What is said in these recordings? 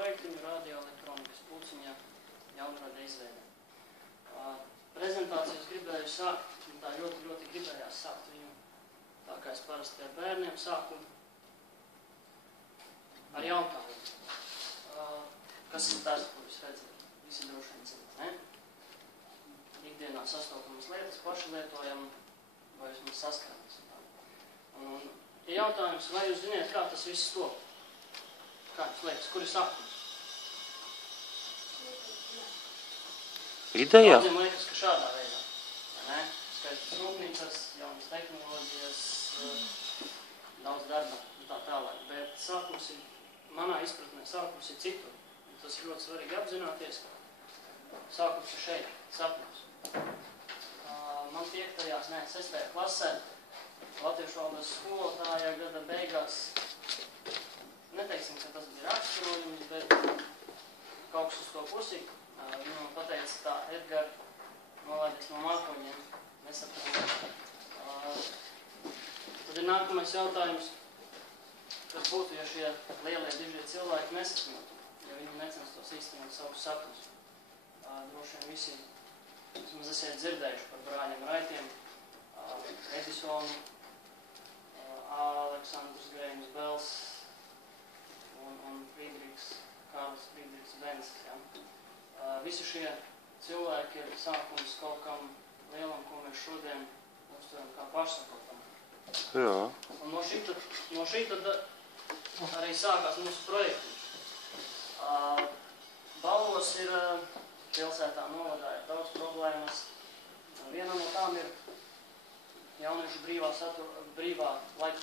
projektiņu radioelektronikas pulciņā jaunrada izveidē. Prezentācijas gribēju sākt, tā ļoti gribējās sākt viņu, tā kā es parasti ar bērniem sāku, ar jautājumu. Kas ir tas, ko jūs redzat? Visi droši vien zina, ne? Ikdienā sastopamas lietas, paši lietojam, vai vismaz saskaramies. Un ir jautājums, vai jūs ziniet, kā tas viss top? Kā jums liekas, kur ir sākums? Ideja? Daudziem liekas, ka šādā veidā. Ne? Skaidrs rūpnīcas, jaunas tehnoloģijas, daudz darba un tā tālāk. Bet sākums ir, manā izpratnē, sākums ir citur. Un tas ir ļoti svarīgi apzināties. Sākums ir šeit, sapņos. Man 6. klasē latviešu valodas skolotāja gada beigās, neteiksim, ka tas bija raksturojums, bet kaut kas uz to pusi. Viņa man pateica tā, Edgar, nolaidies no mākoņiem, nesaprotu. Tad ir nākamais jautājums, kas būtu, ja šie lielie dižie cilvēki nesasmētu, ja viņi necenstos īstenot savus sapņus. Droši vien visi, vismaz esiet dzirdējuši par brāļiem Raitiem, Edisonu, Aleksandrs Grējums Bels un Karls Friedrichs Benskis. Ja? Visi šie cilvēki ir sākums kaut kam lielam, ko mēs šodien uztveram kā pašsaprotam. Jā. Un no šī tad arī sākās mūsu projekti. Balvos ir pilsētā novadā ir daudz problēmas. Viena no tām ir jauniešu brīvā laika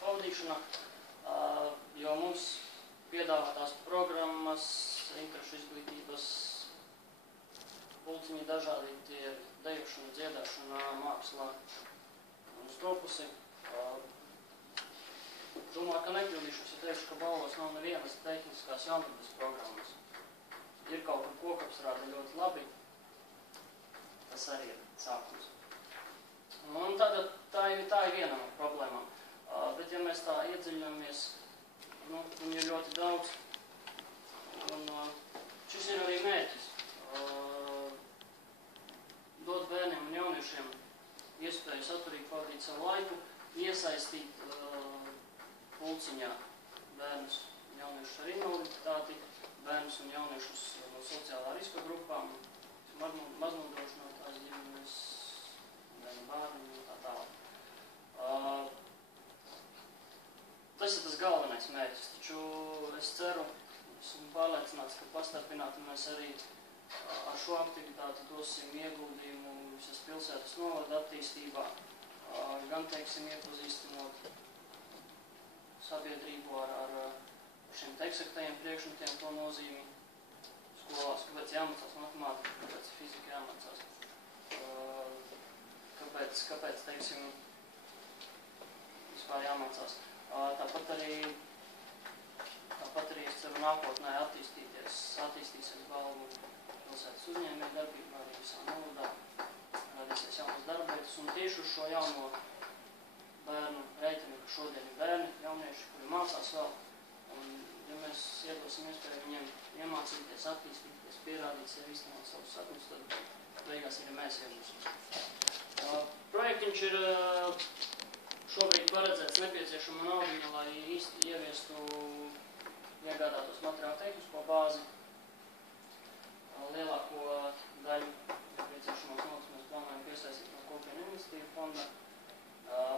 pavadīšana, jo mums piedāvātās programmas, interešu izglītības, pulciņi dažādi, tie ir dejošana, dziedāšana, mākslā un uz to pusi. Domāju, ka nekļūdīšos, ja teikšu, ka balvos nav nevienas tehniskās jaunības programmas. Ir kaut kur kokapstrāde ļoti labi, tas arī ir sākums. Un tā ir viena no problēmām. Bet ja mēs tā iedziļināmies, viņi ir ļoti daudz. Un šis ir arī mērķis. Dot bērniem un jauniešiem iespēju saturīgi pavadīt savu laiku, iesaistīt pulciņā bērnus un jauniešus ar invaliditāti, bērnus un jauniešus no sociālā riska grupām, maznodrošinātās ģimenes, bērnu bērnu un tā tālāk. Tas ir tas galvenais mērķis, taču es ceru, esmu pārliecināts, ka pastarpināti mēs arī ar šo aktivitāti dosim ieguldījumu visas pilsētas novada attīstībā, gan, teiksim, iepazīstinot sabiedrību ar šiem teksaktējiem priekšmetiem, to nozīmi skolās, kāpēc jāmācās matemātika, kāpēc fizika jāmācās, kāpēc, teiksim, vispār jāmācās. Tāpat arī es ceru nākotnē attīstīsies balvu pilsētas uzņēmēju darbībā, arī visā novadā, radīsies jaunas darbvietas, un tieši uz šo jauno bērnu reitini, ka šodien ir bērni, jaunieši, kuri mācās vēl, un ja mēs iedosim iespēju viņiem iemācīties, attīstīties, pierādīt sevi, īstenot savus sapņus, tad beigās arī mēs iemācīsim. Projektiņš ir šobrīd paredzēts nepieciešama naudiņa, lai īsti ieviestu iegādātos materiālu tehnisko bāzi. Lielāko daļu nepieciešamos naudas mēs plānojam piesaistīt no kopienu investīvu fonda.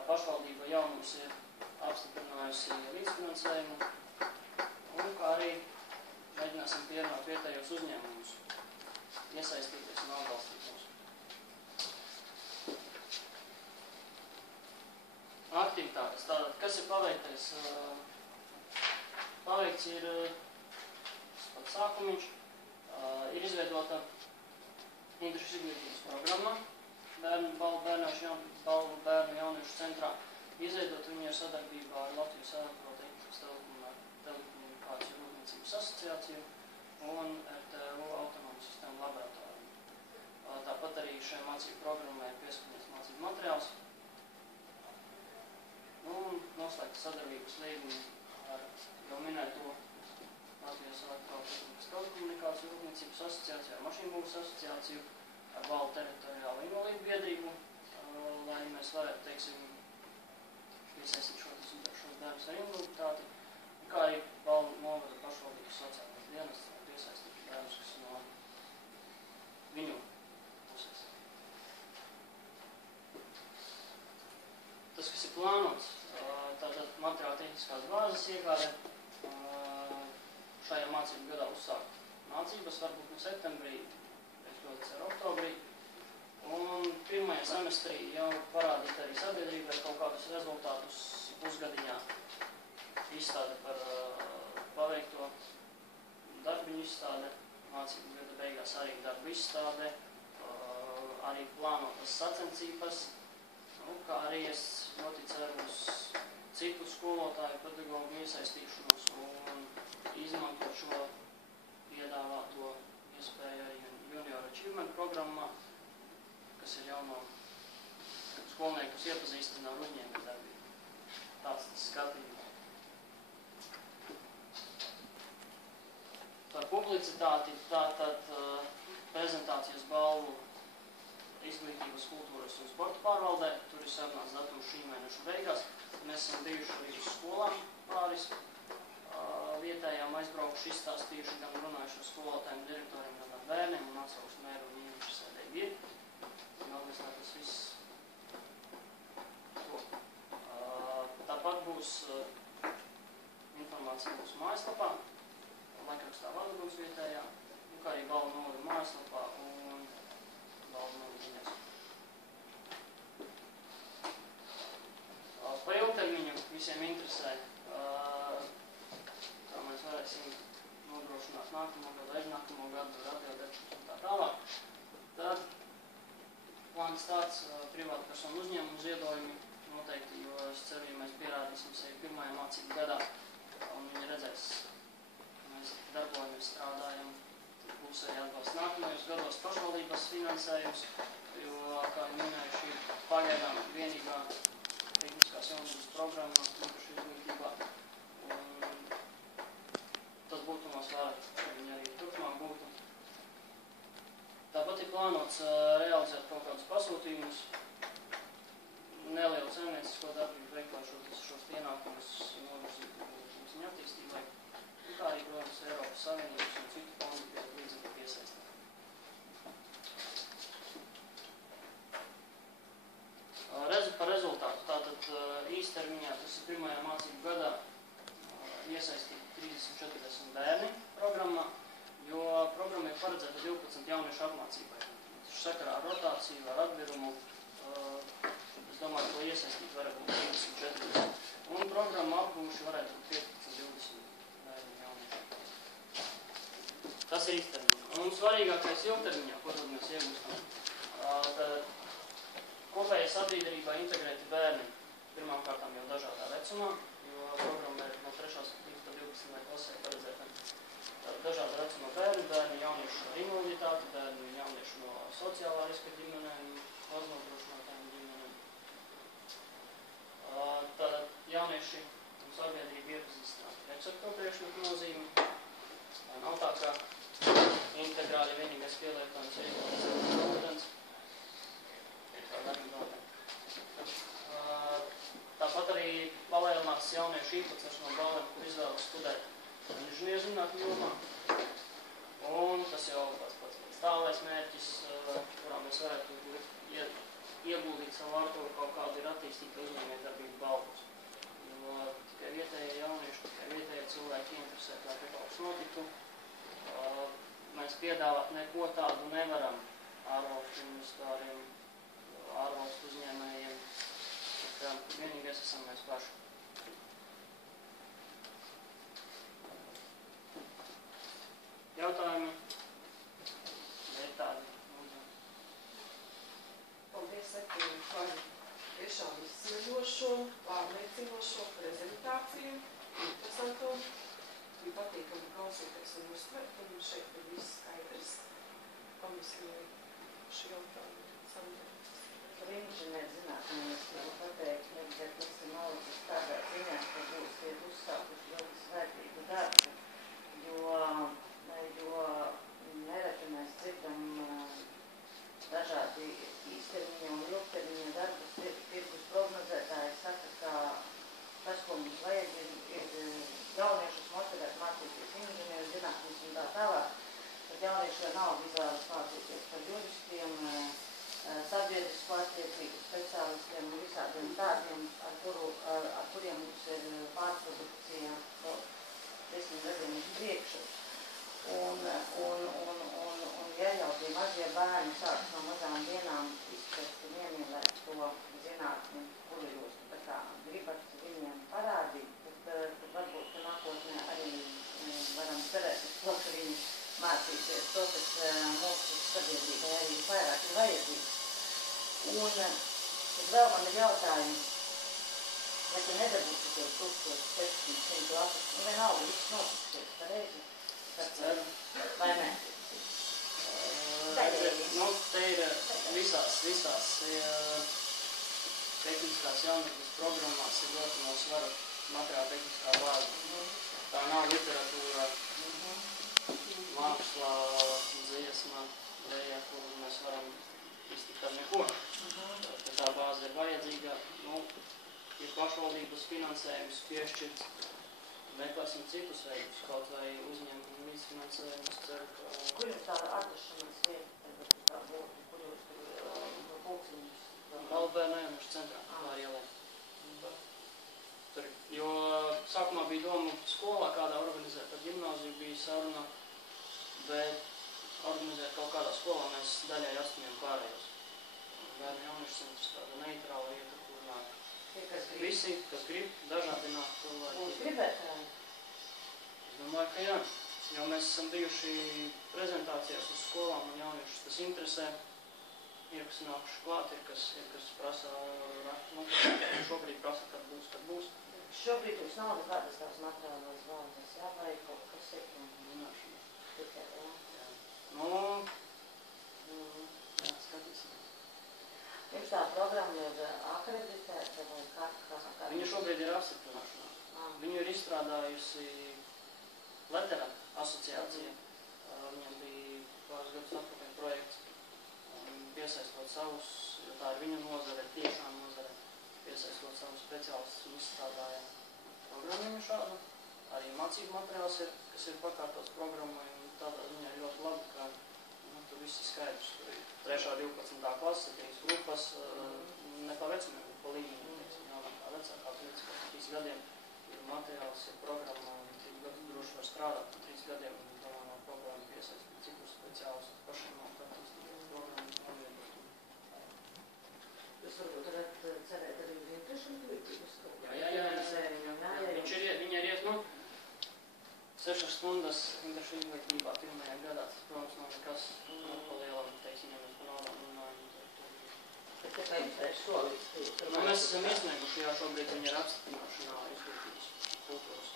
Pašvaldība jau mums ir apstiprinājusi līdzfinansējumu, un kā arī mēģināsim pierunāt vietējos uzņēmumus, iesaistīties un atbalstīt mūs. Aktivitātes. Tātad, kas ir paveiktais? Paveikts ir pats sākumiņš. Ir izveidota interešu izglītības programma bērnu jauniešu centrā. Izveidot viņu ar sadarbībā ar Latvijas elektrotīklas telekomunikāciju rūpniecības asociāciju un RTU autonomu sistēmu laboratoriju. Tāpat arī šai mācību programmai ir pieskatīts mācību materiāls. Un noslēgta sadarbības līguma ar jau minēto Savienības asociāciju, ar Balvu teritoriālu invalīdu biedrību, lai mēs varētu, teiksim, piesaistīt šos bērnus ar invaliditāti, kā arī Balvu novada pašvaldības sociālās dienas, lai piesaistītu bērnus, kas no viņu puses. Tas, kas ir plānots, tātad materiāla tehniskās bāzes iegāde, šajā mācību gadā uzsākt mācības, varbūt no septembrī, pēc oktobrī. Un pirmajā semestrī jau parādīt arī sabiedrībai kaut kādus rezultātus pusgadiņā. Izstāde par paveikto darbiņu izstāde, mācību gada beigās arī darbu izstāde, arī plānotas sacensības, kā arī es ļoti ceru uz citu skolotāju pedagogu iesaistīšanos un izmantot šo piedāvāto iespēju arī Junior Achievement programmā, kas ir jauno skolniekus iepazīstina ar uzņēmējdarbību. Tāds tas skatījums. Par publicitāti, tātad prezentācijas balvu izglītības, kultūras un sporta pārvaldē. Tur ir sarunāts datums šī mēneša beigās. Mēs esam bijuši arī uz skolām pāris vietējām aizbraukuši, izstāstījuši, gan runājuši ar skolotājiem, direktoriem, gan ar bērniem un atsauks mēru un ieinteresētēji ir. Galvenais, lai tas viss top. Tāpat būs informācija mūsu mājaslapā, laikrakstā Vadaguns vietējā, kā arī Balvu novada mājaslapā un Balvu novada ziņās. Pa ilgtermiņu visiem interesē, kā mēs varēsim nodrošināt nākamo gadu, aiznākamo gadu, radiodarbības un tā tālāk. Tad plāns tāds privātpersonu uzņēmumu ziedojumi noteikti, jo es ceru, ja mēs pierādīsim sevi pirmajā mācību gadā, un viņi redzēs, ka mēs darbojamies, strādājam, būs arī atbalsts nākamajos gados pašvaldības finansējums, jo, kā minēju, šī pagaidām vienīgā tehniskās jaunības programma, īpaši izglītībā, un tas būtu mums vairāk, ka viņi arī turpmāk būtu. Tāpat ir plānots realizēt kaut kādus pasūtījumus, nelielu saimniecisko darbību veiklāt šos ienākumus novirzību viņa attīstībai, un kā arī, protams, Eiropas Savienības un citu fondu līdzekļu piesaistīt. Par rezultātu. Tātad īstermiņā, tas ir pirmajā mācību gadā, iesaistīti 30-40 bērni programmā, jo programma ir paredzēta 12 jauniešu apmācībai. Sakarā ar rotāciju, ar atvirumu, es domāju, ko iesaistīt varētu būt 30-40. Un programma apgūši varētu būt 15-20 bērni jaunieši. Tas ir īstermiņā. Un svarīgākais ilgtermiņā, ko tad mēs iegūstam. Kopējai sabiedrībā integrēti bērni pirmkārtām jau dažādā vecumā, jo programma ir no 3. līdz 12. klasē paredzēta dažāda vecuma bērni, jaunieši ar invaliditāti, bērni jaunieši no sociālā riska ģimenēm, maznodrošinātām ģimenēm. Tad jaunieši un sabiedrība iepazīstināt recepto priekšmetu nozīmi. Nav tā, ka integrāli vienīgais pielietojums ir ūdens. Tāpat arī palielinās jauniešu īpatsvars no balviem, kur izvēlas studēt inženierzinātņu jomā. Un tas jau pats tālais mērķis, kurā mēs varētu ieguldīt savu ārtoru kaut kādu ir attīstīt uzņēmējdarbību balvus. Jo tikai vietējie jaunieši, tikai vietējie cilvēki interesēt, lai kaut kas notiktu. Mēs piedāvāt neko tādu nevaram ārvalstu investāriem, ārvalstu uzņēmējiem, ka vienīgais esam mēs paši. Jautājumi? Ir tādi. Paldies par tiešām izsmeļošo, pārliecinošo prezentāciju, interesantu, bija patīkami klausīties un uztvert, un šeit ir viss skaidrs. Komisija šī jautājumu samdē. Par inženieru zinātnēs jau pateikt, bet tas ir malas motivēt mācīties inženieru zinātnes un tā tālāk, tad jaunieši jau nav izvēlas mācīties par juristiem, sabiedrisku attiecību speciālistiem un visādiem tādiem, ar kuriem mums ir pārprodukcija 10 gadiem uz priekšu. Un ja jau tie mazie bērni sāks no mazām dienām izprast un iemīlēt to zinātni, kuru jūs tā kā gribat viņiem parādīt, tad varbūt, ka nākotnē arī varam cerēt uz to, ka viņi mācīsies to, kas mūsu sabiedrībai arī vairāk ir vajadzīgs. Un tad vēl man ir jautājums, vai tu nedabūsi tos 1700 lapus, nu vienalga, viss notiksies pareizi, ceru, vai ne? Nu, te ir visās tehniskās jaunatnes programmās ir ļoti no svara materiāla tehniskā bāze. Tā nav literatūra, mākslā, dziesma, dēļa, kur mēs varam iztikt ar neko. Tā bāze ir vajadzīga, nu, ir pašvaldības finansējums piešķirts, meklēsim citus veidus, kaut vai uzņēmumu līdzfinansējumus, ceru, ka... Kur jūs tā atrašanās vieta, tā būtu, kur jūs tur pulciņus? Galvbērnu jauniešu centrā, Mārielē. Jo sākumā bija doma skolā kādā organizēt ar ģimnāziju, bija saruna, bet organizēt kaut kādā skolā mēs daļai atstājām pārējos. Bērnu jauniešu centrs tāda neitrāla vieta, kur nāk. Visi, kas grib, dažādi nāk cilvēki. Jūs gribētāji? Es domāju, ka jā. Jo mēs esam bijuši prezentācijās uz skolām un jauniešus tas interesē. Ir, kas nākuši klāt, ir, kas prasa, nu, šobrīd prasa, kad būs. Šobrīd jums nav nekādas tās materiālās bāzes, jā, vai kaut kas ir? Zināšanas. Tikai, jā? Nu, jā, skatīsim. Jums tā programma ir akreditēta vai kā? Viņa šobrīd ir apstiprināšanā. Viņu ir izstrādājusi Letera asociācija. Viņam bija pāris gadus atpakaļ projekts, piesaistot savus, jo tā ir viņa nozare, tiešām nozare, piesaistot savus speciālistus un izstrādāja programmu šādu. Arī mācību materiāls ir, kas ir pakārtots programmai, un tādā ziņā ļoti labi, ka tur viss ir skaidrs. Tur ir 3. 12. klase, 3 grupas, ne pa vecumiem, bet pa līmenim, jaunākā vecākā 3 gadiem ir materiāls, ir programma, un 3 gadus droši var strādāt, 3 gadiem no programmu piesaistīt citus speciālistus pašiem nav attīstīt programmu. Jūs varbūt varat cerēt arī uz interešantu līdzības? Viņa ir iet, 6 stundas interešu izglītībā pirmajā gadā. Tas, protams, nav nekas pa lielam, teiksim, ja mēs par naudām runājam. Bet kā jums teiks solīts? Mēs esam iesnieguši, jā, šobrīd viņa ir apstiprināšanā izglītības kultūras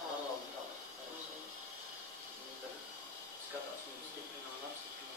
pārvaldu tālāk. Tad skatās viņu stiprinā un apstiprinā.